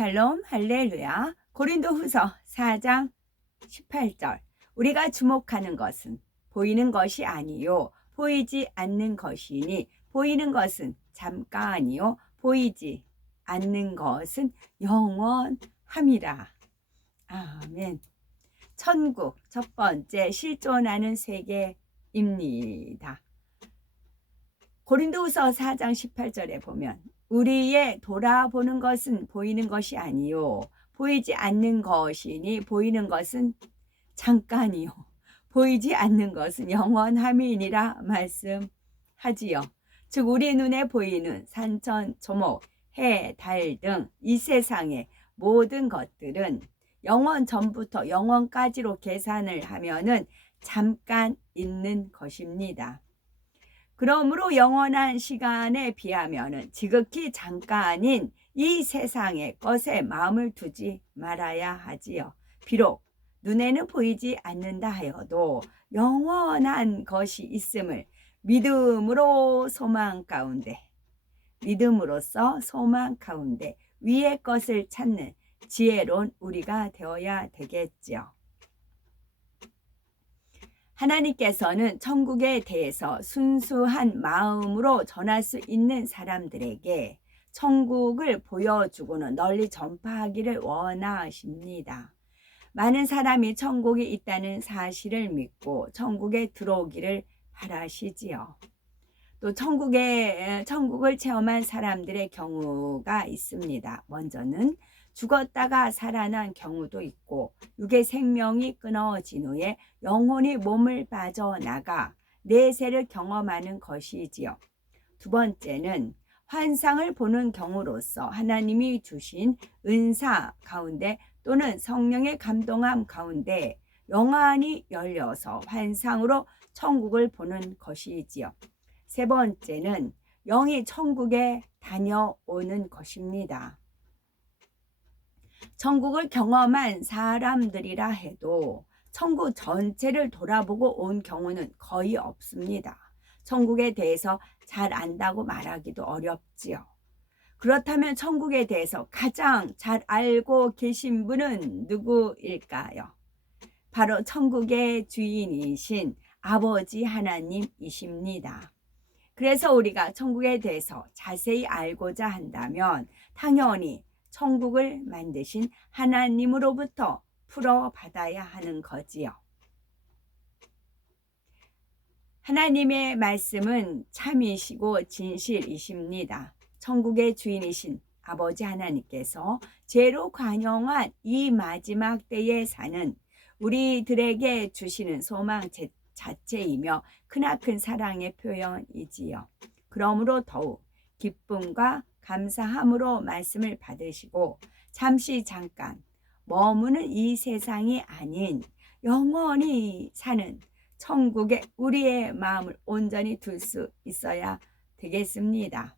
샬롬 할렐루야. 고린도후서 4장 18절. 우리가 주목하는 것은 보이는 것이 아니요 보이지 않는 것이니 보이는 것은 잠깐이요 보이지 않는 것은 영원함이라. 아멘. 천국 첫 번째 실존하는 세계입니다. 고린도후서 4장 18절에 보면 우리의 돌아보는 것은 보이는 것이 아니요 보이지 않는 것이니 보이는 것은 잠깐이요 보이지 않는 것은 영원함이니라 말씀하지요. 즉 우리 눈에 보이는 산천, 초목, 해, 달 등 이 세상의 모든 것들은 영원 전부터 영원까지로 계산을 하면은 잠깐 있는 것입니다. 그러므로 영원한 시간에 비하면 지극히 잠깐인 이 세상의 것에 마음을 두지 말아야 하지요. 비록 눈에는 보이지 않는다 하여도 영원한 것이 있음을 믿음으로써 소망 가운데 위의 것을 찾는 지혜로운 우리가 되어야 되겠지요. 하나님께서는 천국에 대해서 순수한 마음으로 전할 수 있는 사람들에게 천국을 보여주고는 널리 전파하기를 원하십니다. 많은 사람이 천국이 있다는 사실을 믿고 천국에 들어오기를 바라시지요. 또 천국을 체험한 사람들의 경우가 있습니다. 먼저는 죽었다가 살아난 경우도 있고 육의 생명이 끊어진 후에 영혼이 몸을 빠져나가 내세를 경험하는 것이지요. 두 번째는 환상을 보는 경우로서 하나님이 주신 은사 가운데 또는 성령의 감동함 가운데 영안이 열려서 환상으로 천국을 보는 것이지요. 세 번째는 영이 천국에 다녀오는 것입니다. 천국을 경험한 사람들이라 해도 천국 전체를 돌아보고 온 경우는 거의 없습니다. 천국에 대해서 잘 안다고 말하기도 어렵지요. 그렇다면 천국에 대해서 가장 잘 알고 계신 분은 누구일까요? 바로 천국의 주인이신 아버지 하나님이십니다. 그래서 우리가 천국에 대해서 자세히 알고자 한다면 당연히 천국을 만드신 하나님으로부터 풀어받아야 하는 거지요. 하나님의 말씀은 참이시고 진실이십니다. 천국의 주인이신 아버지 하나님께서 죄로 관영한 이 마지막 때에 사는 우리들에게 주시는 소망 자체이며 크나큰 사랑의 표현이지요. 그러므로 더욱 기쁨과 감사함으로 말씀을 받으시고 잠깐 머무는 이 세상이 아닌 영원히 사는 천국에 우리의 마음을 온전히 둘 수 있어야 되겠습니다.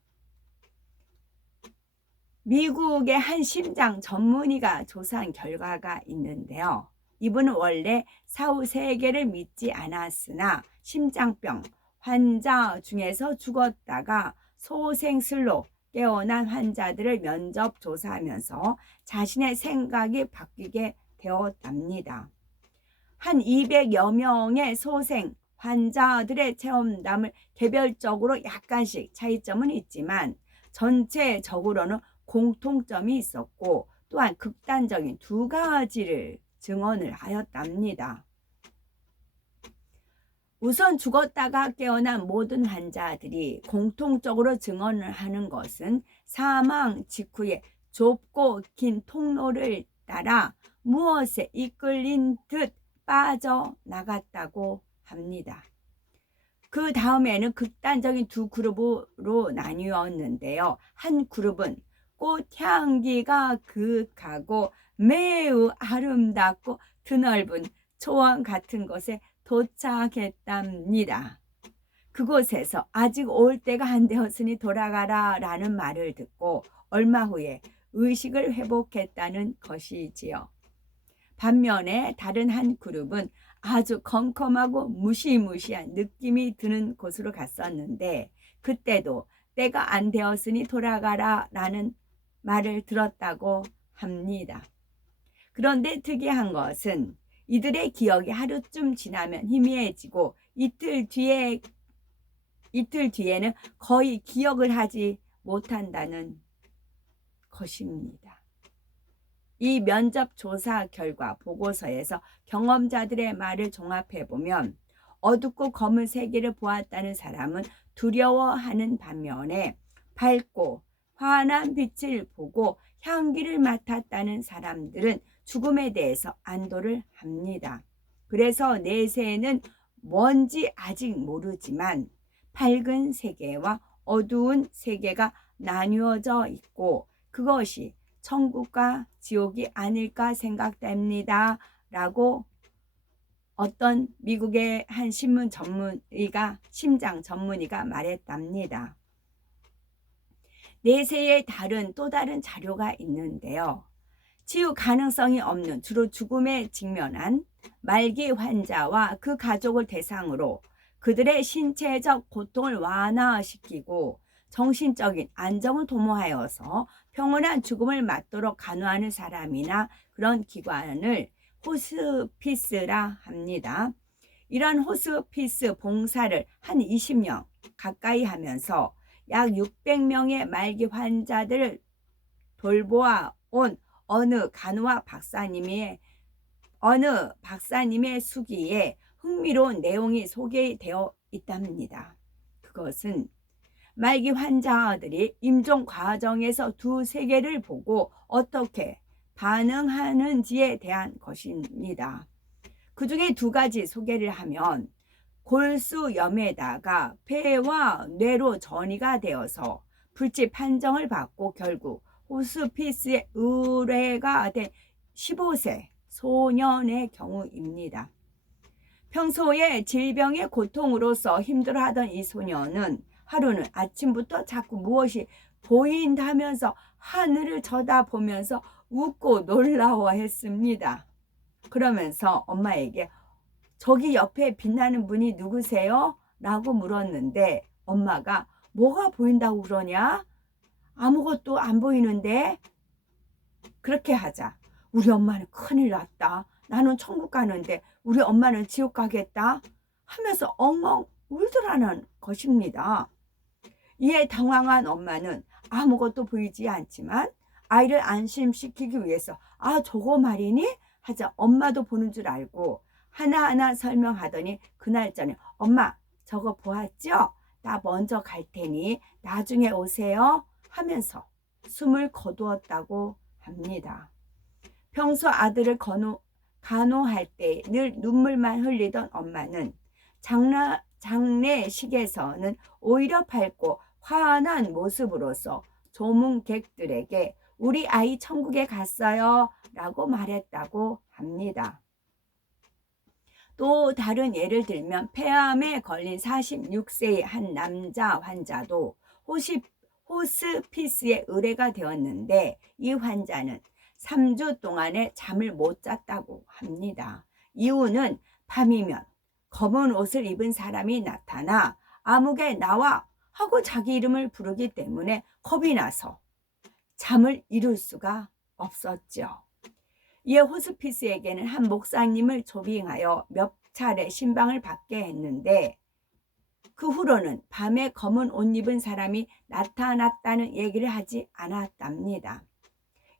미국의 한 심장 전문의가 조사한 결과가 있는데요. 이분은 원래 사후 세계를 믿지 않았으나 심장병 환자 중에서 죽었다가 소생술로 깨어난 환자들을 면접 조사하면서 자신의 생각이 바뀌게 되었답니다. 한 200여 명의 소생 환자들의 체험담을 개별적으로 약간씩 차이점은 있지만 전체적으로는 공통점이 있었고 또한 극단적인 두 가지를 증언을 하였답니다. 우선 죽었다가 깨어난 모든 환자들이 공통적으로 증언을 하는 것은 사망 직후에 좁고 긴 통로를 따라 무엇에 이끌린 듯 빠져나갔다고 합니다. 그 다음에는 극단적인 두 그룹으로 나뉘었는데요. 한 그룹은 꽃향기가 그윽하고 매우 아름답고 드넓은 초원 같은 곳에 도착했답니다. 그곳에서 아직 올 때가 안 되었으니 돌아가라 라는 말을 듣고 얼마 후에 의식을 회복했다는 것이지요. 반면에 다른 한 그룹은 아주 컴컴하고 무시무시한 느낌이 드는 곳으로 갔었는데 그때도 때가 안 되었으니 돌아가라 라는 말을 들었다고 합니다. 그런데 특이한 것은 이들의 기억이 하루쯤 지나면 희미해지고 이틀 뒤에는 거의 기억을 하지 못한다는 것입니다. 이 면접 조사 결과 보고서에서 경험자들의 말을 종합해 보면 어둡고 검은 세계를 보았다는 사람은 두려워하는 반면에 밝고 환한 빛을 보고 향기를 맡았다는 사람들은 죽음에 대해서 안도를 합니다. 그래서 내세에는 뭔지 아직 모르지만 밝은 세계와 어두운 세계가 나뉘어져 있고 그것이 천국과 지옥이 아닐까 생각됩니다. 라고 어떤 미국의 한 심장 전문의가 말했답니다. 내세에 또 다른 자료가 있는데요. 치유 가능성이 없는 주로 죽음에 직면한 말기 환자와 그 가족을 대상으로 그들의 신체적 고통을 완화시키고 정신적인 안정을 도모하여서 평온한 죽음을 맞도록 간호하는 사람이나 그런 기관을 호스피스라 합니다. 이런 호스피스 봉사를 한 20년 가까이 하면서 약 600명의 말기 환자들을 돌보아 온 어느 박사님의 수기에 흥미로운 내용이 소개되어 있답니다. 그것은 말기 환자들이 임종 과정에서 두 세계를 보고 어떻게 반응하는지에 대한 것입니다. 그 중에 두 가지 소개를 하면 골수염에다가 폐와 뇌로 전이가 되어서 불치 판정을 받고 결국 호스피스에 의뢰가 된 15세 소년의 경우입니다. 평소에 질병의 고통으로서 힘들어하던 이 소년은 하루는 아침부터 자꾸 무엇이 보인다면서 하늘을 쳐다보면서 웃고 놀라워했습니다. 그러면서 엄마에게 저기 옆에 빛나는 분이 누구세요? 라고 물었는데 엄마가 뭐가 보인다고 그러냐? 아무것도 안 보이는데? 그렇게 하자. 우리 엄마는 큰일 났다. 나는 천국 가는데 우리 엄마는 지옥 가겠다. 하면서 엉엉 울더라는 것입니다. 이에 당황한 엄마는 아무것도 보이지 않지만 아이를 안심시키기 위해서 저거 말이니? 하자 엄마도 보는 줄 알고 하나하나 설명하더니 그날 저녁 엄마 저거 보았죠? 나 먼저 갈 테니 나중에 오세요 하면서 숨을 거두었다고 합니다. 평소 아들을 간호할 때 늘 눈물만 흘리던 엄마는 장례식에서는 오히려 밝고 환한 모습으로서 조문객들에게 우리 아이 천국에 갔어요 라고 말했다고 합니다. 또 다른 예를 들면 폐암에 걸린 46세의 한 남자 환자도 호스피스에 의뢰가 되었는데 이 환자는 3주 동안에 잠을 못 잤다고 합니다. 이유는 밤이면 검은 옷을 입은 사람이 나타나 아무개 나와 하고 자기 이름을 부르기 때문에 겁이 나서 잠을 이룰 수가 없었죠. 이에 호스피스에게는 한 목사님을 초빙하여 몇 차례 신방을 받게 했는데 그 후로는 밤에 검은 옷 입은 사람이 나타났다는 얘기를 하지 않았답니다.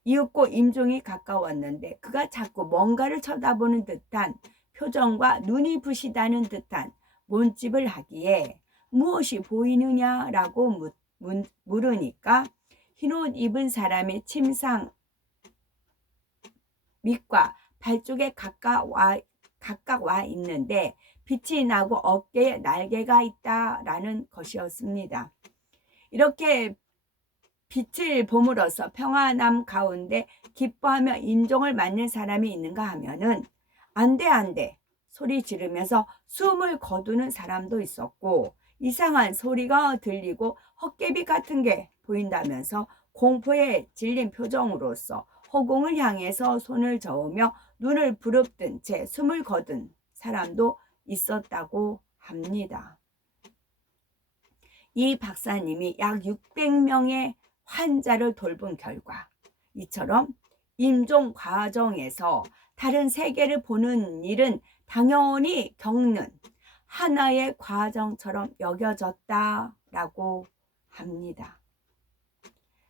이윽고 임종이 가까웠는데 그가 자꾸 뭔가를 쳐다보는 듯한 표정과 눈이 부시다는 듯한 몸짓을 하기에 무엇이 보이느냐라고 물으니까 흰옷 입은 사람이 침상 밑과 발 쪽에 각각 와 있는데 빛이 나고 어깨에 날개가 있다라는 것이었습니다. 이렇게 빛을 봄으로써 평안함 가운데 기뻐하며 인종을 맞는 사람이 있는가 하면은 안 돼 소리 지르면서 숨을 거두는 사람도 있었고 이상한 소리가 들리고 헛개비 같은 게 보인다면서 공포에 질린 표정으로서 허공을 향해서 손을 저으며 눈을 부릅뜬 채 숨을 거둔 사람도 있었다고 합니다. 이 박사님이 약 600명의 환자를 돌본 결과 이처럼 임종 과정에서 다른 세계를 보는 일은 당연히 겪는 하나의 과정처럼 여겨졌다라고 합니다.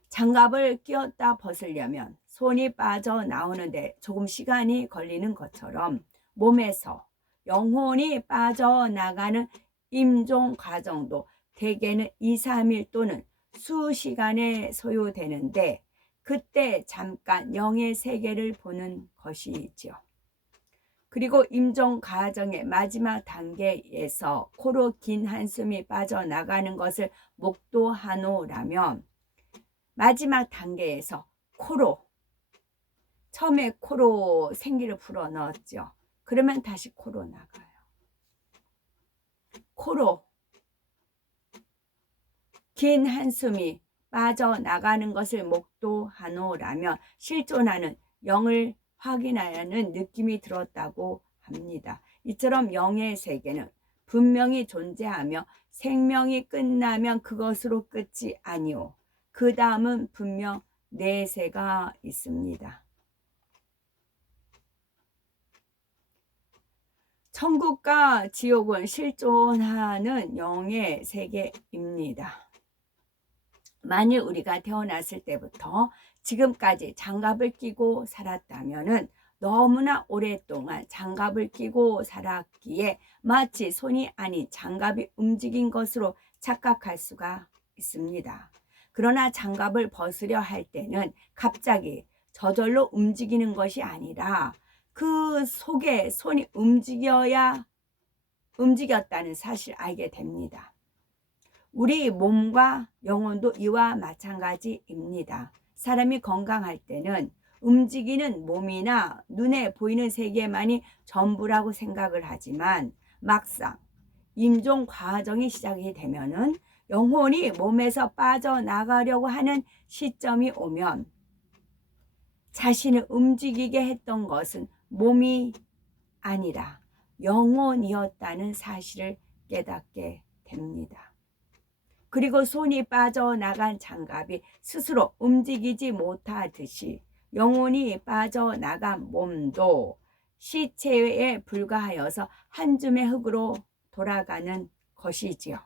장갑을 끼웠다 벗으려면 손이 빠져나오는데 조금 시간이 걸리는 것처럼 몸에서 영혼이 빠져나가는 임종 과정도 대개는 2, 3일 또는 수시간에 소요되는데 그때 잠깐 영의 세계를 보는 것이지요. 그리고 임종 과정의 마지막 단계에서 코로 긴 한숨이 빠져나가는 것을 목도하노라면 마지막 단계에서 코로, 처음에 코로 생기를 불어 넣었죠. 그러면 다시 코로 나가요. 코로 긴 한숨이 빠져나가는 것을 목도하노라면 실존하는 영을 확인하는 느낌이 들었다고 합니다. 이처럼 영의 세계는 분명히 존재하며 생명이 끝나면 그것으로 끝이 아니오. 그 다음은 분명 내세가 있습니다. 천국과 지옥은 실존하는 영의 세계입니다. 만일 우리가 태어났을 때부터 지금까지 장갑을 끼고 살았다면 너무나 오랫동안 장갑을 끼고 살았기에 마치 손이 아닌 장갑이 움직인 것으로 착각할 수가 있습니다. 그러나 장갑을 벗으려 할 때는 갑자기 저절로 움직이는 것이 아니라 그 속에 손이 움직였다는 사실을 알게 됩니다. 우리 몸과 영혼도 이와 마찬가지입니다. 사람이 건강할 때는 움직이는 몸이나 눈에 보이는 세계만이 전부라고 생각을 하지만 막상 임종 과정이 시작이 되면은 영혼이 몸에서 빠져나가려고 하는 시점이 오면 자신을 움직이게 했던 것은 몸이 아니라 영혼이었다는 사실을 깨닫게 됩니다. 그리고 손이 빠져나간 장갑이 스스로 움직이지 못하듯이 영혼이 빠져나간 몸도 시체에 불과하여서 한 줌의 흙으로 돌아가는 것이지요.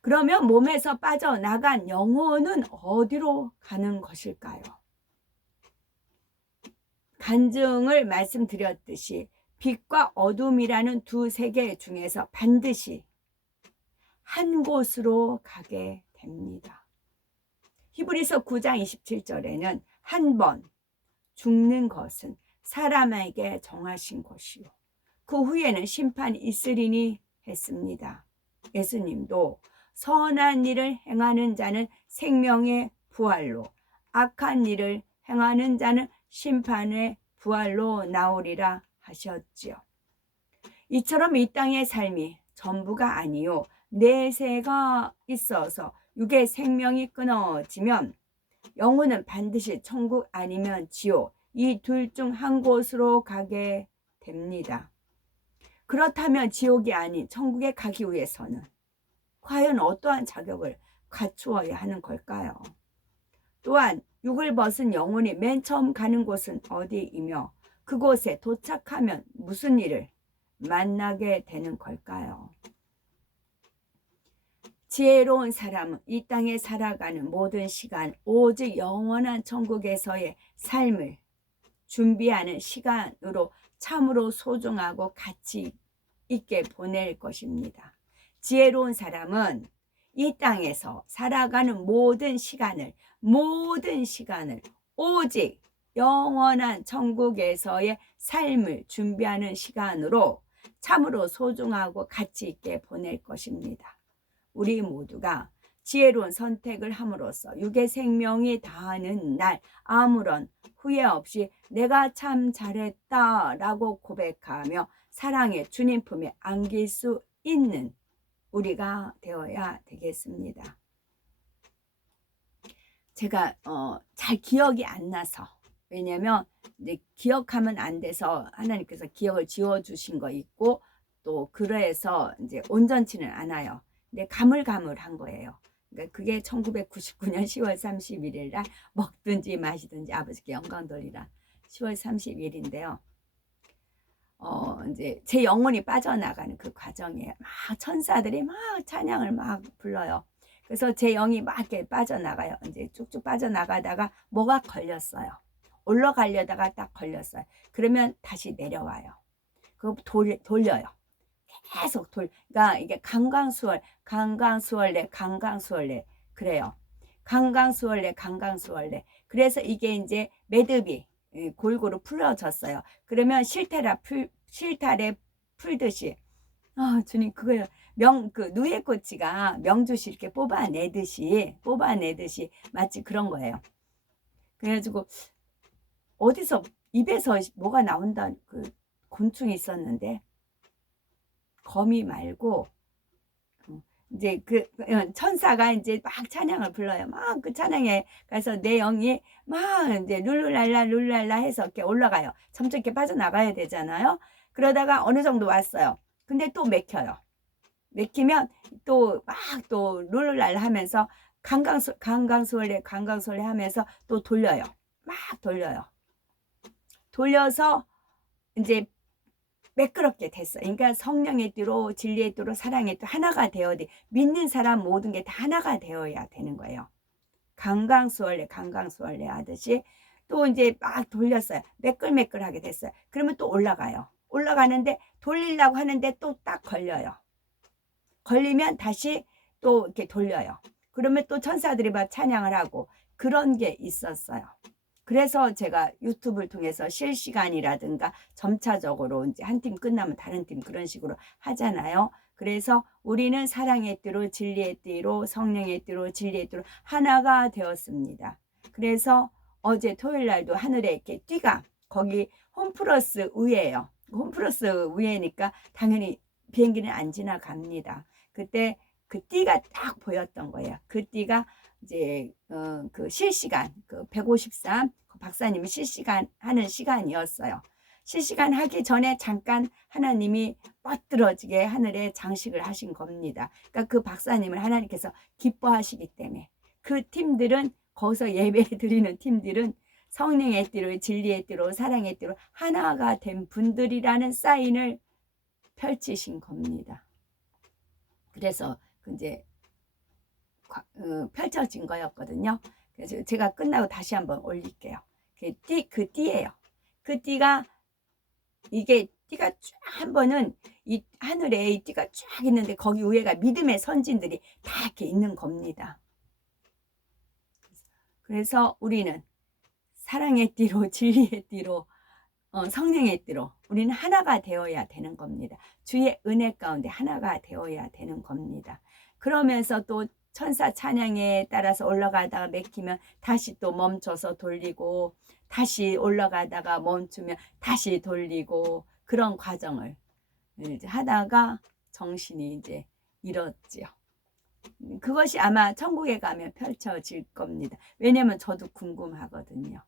그러면 몸에서 빠져나간 영혼은 어디로 가는 것일까요? 간증을 말씀드렸듯이 빛과 어둠이라는 두 세계 중에서 반드시 한 곳으로 가게 됩니다. 히브리서 9장 27절에는 한 번 죽는 것은 사람에게 정하신 것이요 그 후에는 심판이 있으리니 했습니다. 예수님도 선한 일을 행하는 자는 생명의 부활로 악한 일을 행하는 자는 심판의 부활로 나오리라 하셨지요. 이처럼 이 땅의 삶이 전부가 아니요 내세가 있어서 육의 생명이 끊어지면 영혼은 반드시 천국 아니면 지옥 이 둘 중 한 곳으로 가게 됩니다. 그렇다면 지옥이 아닌 천국에 가기 위해서는 과연 어떠한 자격을 갖추어야 하는 걸까요? 또한 육을 벗은 영혼이 맨 처음 가는 곳은 어디이며 그곳에 도착하면 무슨 일을 만나게 되는 걸까요? 지혜로운 사람은 이 땅에 살아가는 모든 시간 오직 영원한 천국에서의 삶을 준비하는 시간으로 참으로 소중하고 가치 있게 보낼 것입니다. 지혜로운 사람은 이 땅에서 살아가는 모든 시간을 오직 영원한 천국에서의 삶을 준비하는 시간으로 참으로 소중하고 가치 있게 보낼 것입니다. 우리 모두가 지혜로운 선택을 함으로써 육의 생명이 다하는 날 아무런 후회 없이 내가 참 잘했다라고 고백하며 사랑의 주님 품에 안길 수 있는 우리가 되어야 되겠습니다. 제가 잘 기억이 안 나서 왜냐면 이제 기억하면 안 돼서 하나님께서 기억을 지워주신 거 있고 또 그래서 이제 온전치는 않아요. 근데 가물가물한 거예요. 그러니까 그게 1999년 10월 31일 날 먹든지 마시든지 아버지께 영광 돌리라 10월 30일인데요. 이제 제 영혼이 빠져나가는 그 과정이에요. 막 천사들이 막 찬양을 막 불러요. 그래서 제 영이 막 이렇게 빠져나가요. 이제 쭉쭉 빠져나가다가 뭐가 걸렸어요. 올라가려다가 딱 걸렸어요. 그러면 다시 내려와요. 그거 돌려요. 계속 그러니까 이게 강강수월래 그래요. 강강수월래 그래서 이게 이제 매듭이 골고루 풀어졌어요. 그러면 실타래 풀듯이 주님 그거요. 그 누에꼬치가 명주시 이렇게 뽑아내듯이 마치 그런 거예요. 그래가지고 어디서 입에서 뭐가 나온다 그 곤충이 있었는데 거미 말고 이제 그 천사가 이제 막 찬양을 불러요. 막 그 찬양에 가서 내 영이 막 이제 룰랄라 해서 이렇게 올라가요. 점점 이렇게 빠져나가야 되잖아요. 그러다가 어느 정도 왔어요. 근데 또 맥혀요. 맥히면 또 막 또 룰랄라 하면서 강강수월래 하면서 또 돌려요. 막 돌려요. 돌려서 이제 매끄럽게 됐어요. 그러니까 성령의 띠로 진리의 띠로 사랑의 띠로 하나가 되어야 돼. 믿는 사람 모든 게 다 하나가 되어야 되는 거예요. 강강수월래 하듯이 또 이제 막 돌렸어요. 매끌매끌하게 됐어요. 그러면 또 올라가요. 올라가는데 돌리려고 하는데 또 딱 걸려요. 걸리면 다시 또 이렇게 돌려요. 그러면 또 천사들이 막 찬양을 하고 그런 게 있었어요. 그래서 제가 유튜브를 통해서 실시간이라든가 점차적으로 이제 한 팀 끝나면 다른 팀 그런 식으로 하잖아요. 그래서 우리는 사랑의 띠로 진리의 띠로 성령의 띠로 진리의 띠로 하나가 되었습니다. 그래서 어제 토요일 날도 하늘에 이렇게 띠가 거기 홈플러스 위에요. 홈플러스 위에니까 당연히 비행기는 안 지나갑니다. 그때 그 띠가 딱 보였던 거예요. 그 띠가 이제 그 실시간 그 153 박사님이 실시간 하는 시간이었어요. 실시간 하기 전에 잠깐 하나님이 뻗들어지게 하늘에 장식을 하신 겁니다. 그러니까 그 박사님을 하나님께서 기뻐하시기 때문에 그 팀들은 거기서 예배 드리는 팀들은 성령의 띠로 진리의 띠로 사랑의 띠로 하나가 된 분들이라는 사인을 펼치신 겁니다. 그래서 이제 펼쳐진 거였거든요. 그래서 제가 끝나고 다시 한번 올릴게요. 그 띠예요. 그 띠가 이게 띠가 쫙 한 번은 이 하늘에 이 띠가 쫙 있는데 거기 위에가 믿음의 선진들이 다 이렇게 있는 겁니다. 그래서 우리는 사랑의 띠로 진리의 띠로 성령의 띠로 우리는 하나가 되어야 되는 겁니다. 주의 은혜 가운데 하나가 되어야 되는 겁니다. 그러면서 또 천사 찬양에 따라서 올라가다가 맥히면 다시 또 멈춰서 돌리고 다시 올라가다가 멈추면 다시 돌리고 그런 과정을 이제 하다가 정신이 이제 잃었지요. 그것이 아마 천국에 가면 펼쳐질 겁니다. 왜냐면 저도 궁금하거든요.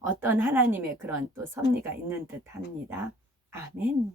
어떤 하나님의 그런 또 섭리가 있는 듯 합니다. 아멘.